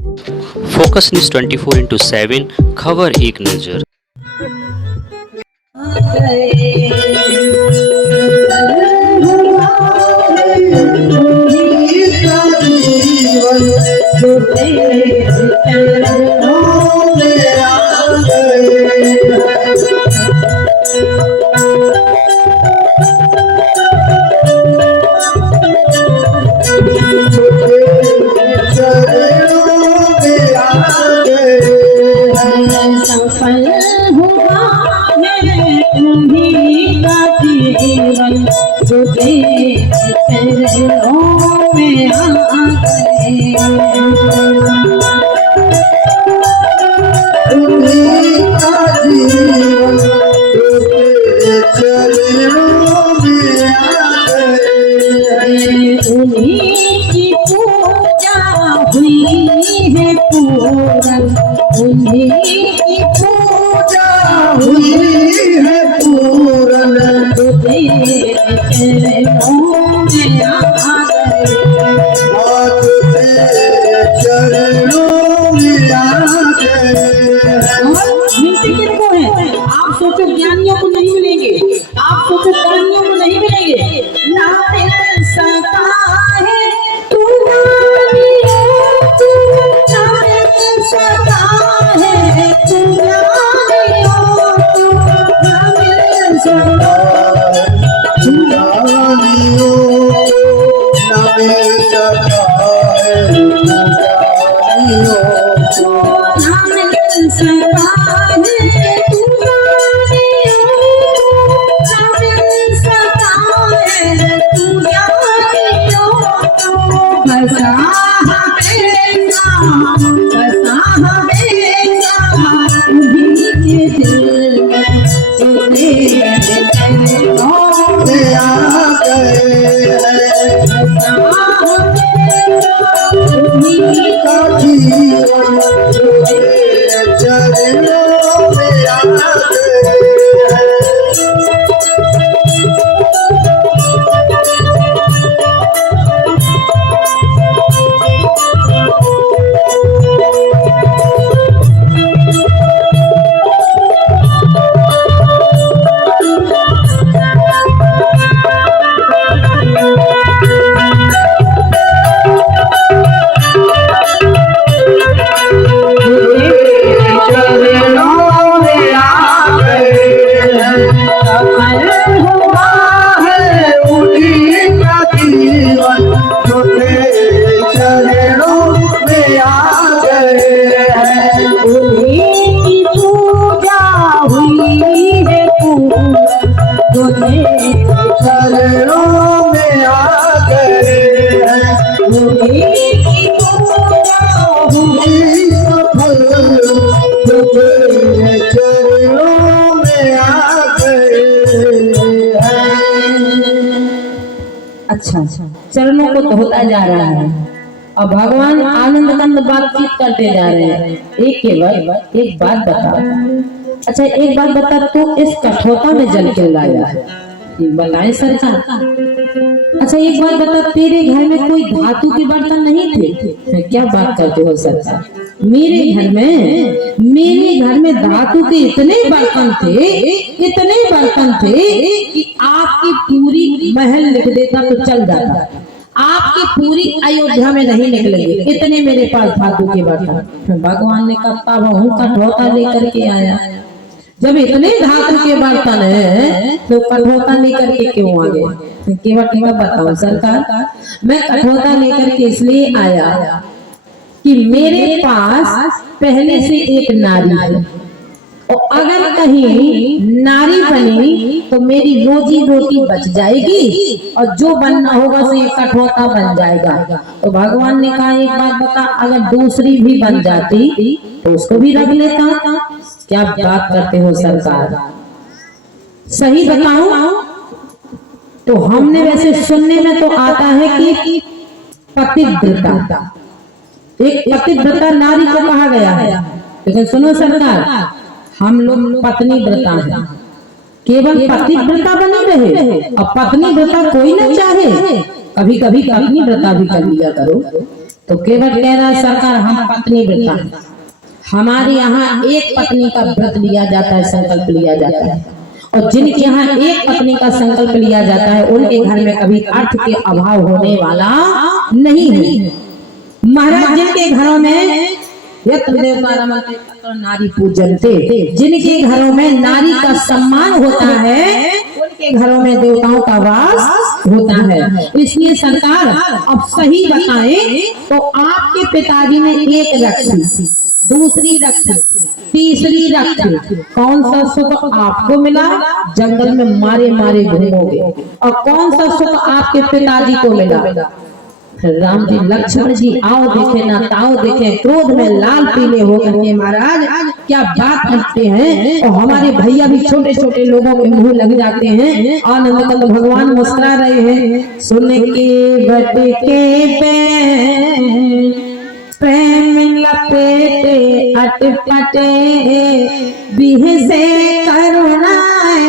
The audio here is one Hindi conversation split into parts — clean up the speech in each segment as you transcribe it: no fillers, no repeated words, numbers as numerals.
फोकस न्यूज 24/7 खबर एक नजर। सफल हुआ है तुम्हीं का जीवन जो तेरे चरणों में आ गए। तुम्हीं का जीवन जो तेरे चरणों में आ गए। उन्हीं की पूजा हुई है पूरन, उन्हीं की पूजा हुई है पूरन, जो तेरे चरणों में आ गए। तेरे चरणों में आ गए। मिलते किनको है? आप सोचो ज्ञानियों को नहीं मिलेंगे, आप सोचो कर्मियों को नहीं मिलेंगे। ना मिल सकता है तू ज्ञानियों को, ना मिल सकता है तू ज्ञानियों को, ना मिल सकता है तू ज्ञानियों को, ना मिल सकता है तू ज्ञानियों को, ना मिल सकता है तू ज्ञानियों को, ना मिल सकता है तू ज्ञानियों को। बसा हमेशा, बसा हमेशा उन्हीं के दिल में जो तेरे चरणों में आ गए। बसा हमेशा उन्हीं का जीवन जो तेरे चरणों में आ गए। अच्छा, चरणों को धोता जा रहा है और भगवान आनंद कंद बातचीत करते जा रहे हैं। एक के बाद एक बात बता, अच्छा एक बात बता, तू इस कठोता में जल क्यों लाया? बताएं सरकार। अच्छा एक बात बता, तेरे घर में कोई धातु के बर्तन नहीं थे? क्या बात करते हो सरकार? मेरे घर में धातु के इतने बर्तन थे कि आपकी पूरी महल लिख देता तो चल जाता, आपकी पूरी अयोध्या में नहीं निकलेंगे, इतने मेरे पास धातु के बर्तन। भगवान ने कहा हूँ कठोता लेकर के आया। जब इतने धातु के बर्तन है तो कठोता लेकर के क्यों आ गए? केवल बताओ सरकार। मैं कठोता लेकर के इसलिए आया कि मेरे पास पहले से एक नारी है और अगर कहीं नारी बनी तो मेरी रोजी रोटी बच जाएगी और जो बनना होगा तो ये कठोता बन जाएगा। तो भगवान ने कहा एक बात बता, अगर दूसरी भी बन जाती तो उसको भी रख लेता। क्या बात करते हो सरकार? सही बताऊं तो हमने वैसे सुनने में तो आता है कि पतिव्रता, एक पतिव्रता नारी को कहा गया है, लेकिन सुनो सरकार, हम लोग पत्नी व्रता है। केवल पतिव्रता बनी रहे और पत्नी व्रता कोई न चाहे, कभी कभी पत्नी व्रता भी कर लिया करो। तो केवट कह रहा है सरकार हम पत्नी व्रता हैं, हमारे यहाँ एक पत्नी का व्रत लिया जाता है, संकल्प लिया जाता है, और जिनके यहाँ एक पत्नी का संकल्प लिया जाता है उनके घर में कभी अर्थ के अभाव होने वाला नहीं है। महाराज जिनके घरों में नारी पूजन थे, जिनके घरों में नारी का सम्मान होता है उनके घरों में देवताओं का वास होता है। इसलिए सरकार अब सही बताएं तो आपके पिताजी ने एक रखी, दूसरी रखी, तीसरी रखी, कौन सा सुख आपको मिला? जंगल में मारे मारे घूमोगे। और कौन सा सुख आपके पिताजी को मिला? राम जी लक्ष्मण जी आओ देखे ना ताओ देखे, क्रोध में लाल पीले हो करके महाराज क्या बात करते हैं, और हमारे भैया भी छोटे छोटे लोगों के मुंह लग जाते हैं। आनंद कंद भगवान मुस्कुरा रहे हैं, सुन के बट के प्रेम लपेटे अटपटे बिह से करुणाए,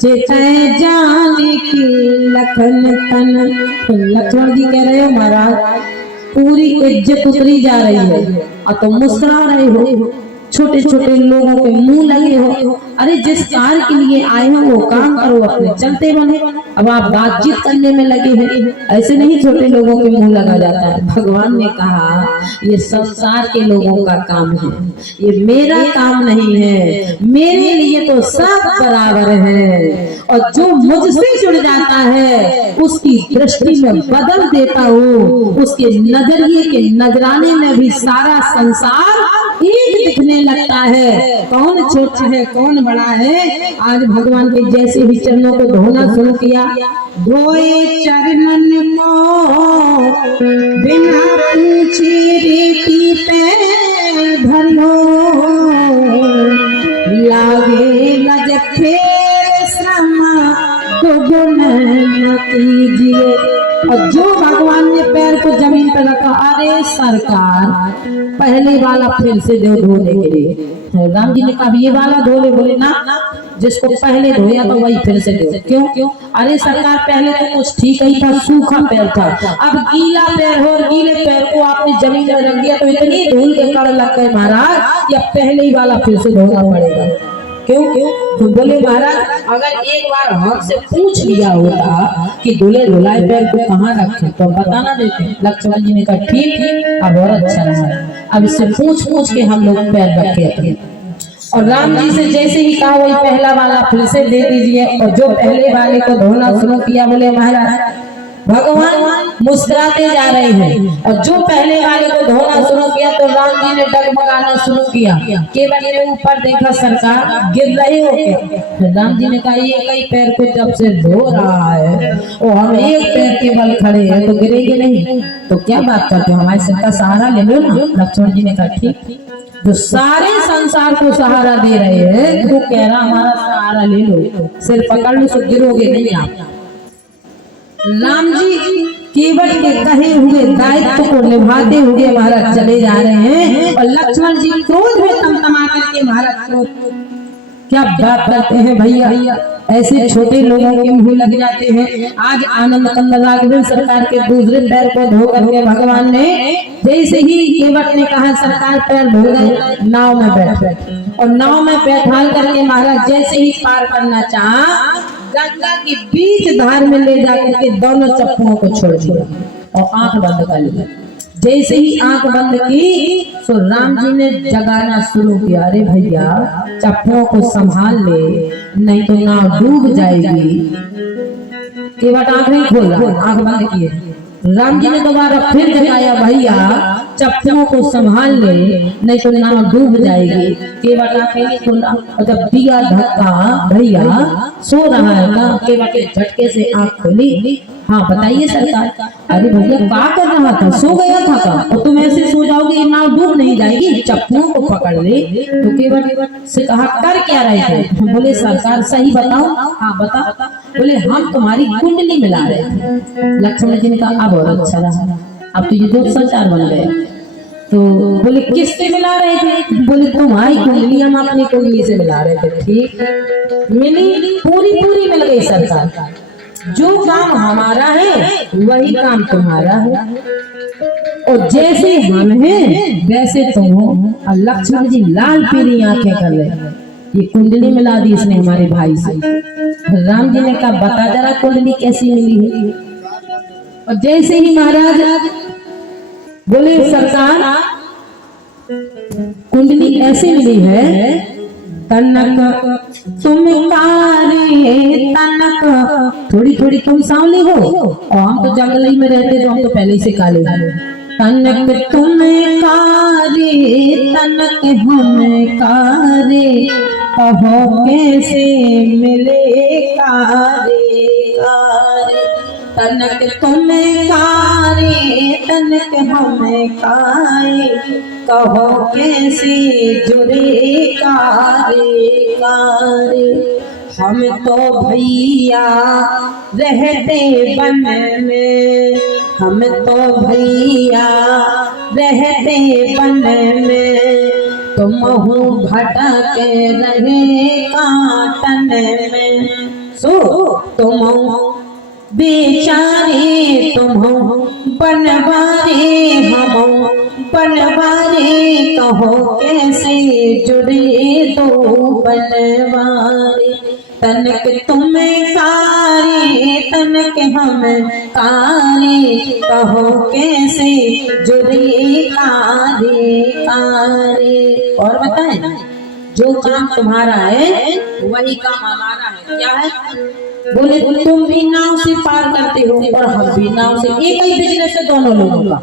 चितय जाने की लखन तन। लक्ष्मण जी कह रहे हो महाराज पूरी इज्जत उतरी जा रही है और तुम मुस्कुरा रहे हो, छोटे छोटे लोगों के मुंह लगे हो। अरे जिस कार्य के लिए आए हो वो काम करो, अपने चलते बने। अब आप बातचीत करने में लगे हैं, ऐसे नहीं छोटे लोगों के मुंह लगा जाता है। भगवान ने कहा ये संसार के लोगों का काम है, ये मेरा काम नहीं है, मेरे लिए तो सब बराबर है। और जो मुझसे जुड़ जाता है उसकी दृष्टि में बदल देता हूँ, उसके नजरिए के नजराने में भी सारा संसार एक दिखने लगता है। कौन छोटा है कौन बड़ा है? आज भगवान के जैसे ही चरणों को धोना शुरू किया, धोए चरणन को बिना पूछे रेती पे धरो, लागे लज फेर श्रम को गुण न कीजिए। और जो भगवान ने पैर को जमीन पर रखा, अरे सरकार पहले वाला फिर से दो धोने के लिए। राम जी ने कहा ये वाला धो ले, बोले ना जिसको पहले धोया तो वही फिर से धो। क्यों? अरे सरकार पहले तो कुछ ठीक ही था, सूखा पैर था, अब गीला पैर हो, और गीले पैर को आपने जमीन में रख दिया तो इतनी धूल के कण लग गए महाराज, या पहले ही वाला फिर से धोना पड़ेगा। क्यों? तो बोले महाराज अगर एक बार हमसे पूछ लिया होता कि दूल्हे धुलाए पैर को कहाँ रखे तो बताना देते। लक्ष्मण जी ने कहा ठीक, अब और अच्छा रहा, अब इससे पूछ के हम लोग पैर रखे थे। और राम जी से जैसे ही कहा वही पहला वाला फिर से दे दीजिए। और जो पहले वाले को धोना शुरू किया, बोले महाराज भगवान मुस्कुराते जा रहे हैं। और जो पहले वाले को धोना शुरू किया तो राम जी ने डगमगाना शुरू किया। केवट ने ऊपर देखा सरकार गिर रहे हो क्या? राम जी ने कहा ये कई पैर को जब से धो रहा है और हम एक पैर के बल खड़े हैं तो गिरेंगे नहीं, तो क्या बात करते हो, हमारे सिर का सहारा ले लो ना। लक्ष्मण जी ने कहा ठीक, जो सारे संसार को सहारा दे रहे हैं तो कह रहा हमारा सहारा ले लो, सिर पकड़ लो तो गिरोगे नहीं आप। राम जी केवट के कहे हुए दायित्व को निभाते हुए महाराज चले जा रहे हैं। और लक्ष्मण जी क्रोध में तमतमा करके महाराज क्या बात करते हैं भैया, ऐसे छोटे लोगों के मुंह लग जाते हैं। आज आनंद कंद राघवेंद्र सरकार के दूसरे पैर को धो करके भगवान ने जैसे ही केवट ने कहा सरकार पैर धो गए, नाव में बैठ, और नाव में बैठाल करके महाराज जैसे ही पार करना चाहा, गंगा के बीच धार में ले जाकर के दोनों चप्पुओं को छोड़ दिया और आंख बंद कर लिया। जैसे ही आंख बंद की तो राम जी ने जगाना शुरू किया, अरे भैया चप्पुओं को संभाल ले नहीं तो नाव डूब जाएगी। केवट आंख नहीं खोल रहा, आंख बंद किए। राम जी ने दोबारा फिर जगाया, भैया चप्पुओं को संभाल ले नहीं तो नाव डूब जाएगी। केवट आंखें नहीं खोला, और जब दिया धक्का भैया सो रहा है ना, केवट के झटके से आंख खोली। हाँ बताइए सरकार। अरे भैया क्या कर रहा था, सो गया था का? और तुम ऐसे सो जाओगे नाव डूब नहीं जाएगी, चप्पुओं को पकड़ ले। तो केवट से कहा कर क्या रहे थे? बोले सरकार सही बताओ। हाँ बता। बोले हम तुम्हारी कुंडली मिला रहे थे। लक्ष्मण जी ने कहा अब और अच्छा रहा, अब तो ये दो संचार बन गए। तो बोले किससे मिला रहे थे? बोले तुम्हारी कुंडली हम अपनी कुंडली से मिला रहे थे। ठीक मिली, पूरी मिल गई सरकार। जो काम हमारा है वही काम तुम्हारा है, और जैसे हम हैं वैसे तुम हो। और लक्ष्मण जी लाल पीली आंखें कर ले, ये कुंडली मिला दी इसने हमारे भाई से। राम जी ने कहा बता जरा कुंडली कैसी मिली है। और जैसे ही महाराज बोले सरकार कुंडली ऐसे मिली है, तनक तुम कारे तनक, थोड़ी थोड़ी तुम सांवली हो और हम तो जंगल ही में रहते, जो हम तो पहले से काले हैं। तनक तुम कारे तनक हम कारे, कहो कैसे मिले कारे कारे। तनक तुम कारे तनक हम कारे, कहो कैसे जुड़े कारे कारे। हम तो भैया रहते बन में, हम तो भैया रहते बन में, तुम हो भटक रहे काटन में। सो तुम बेचारे तुम बनवारे हम बनवारे, कहो कैसे जुड़े दो बनवारे। तनक तुम कारे तनक हम कारे, कहो कैसे जुड़े कारे कारे। और बताएं, जो काम तुम्हारा है वही काम हमारा है। क्या है? बोले तुम भी नाव से पार करते हो और हम भी नाव से, एक ही बिजनेस है दोनों लोगों का।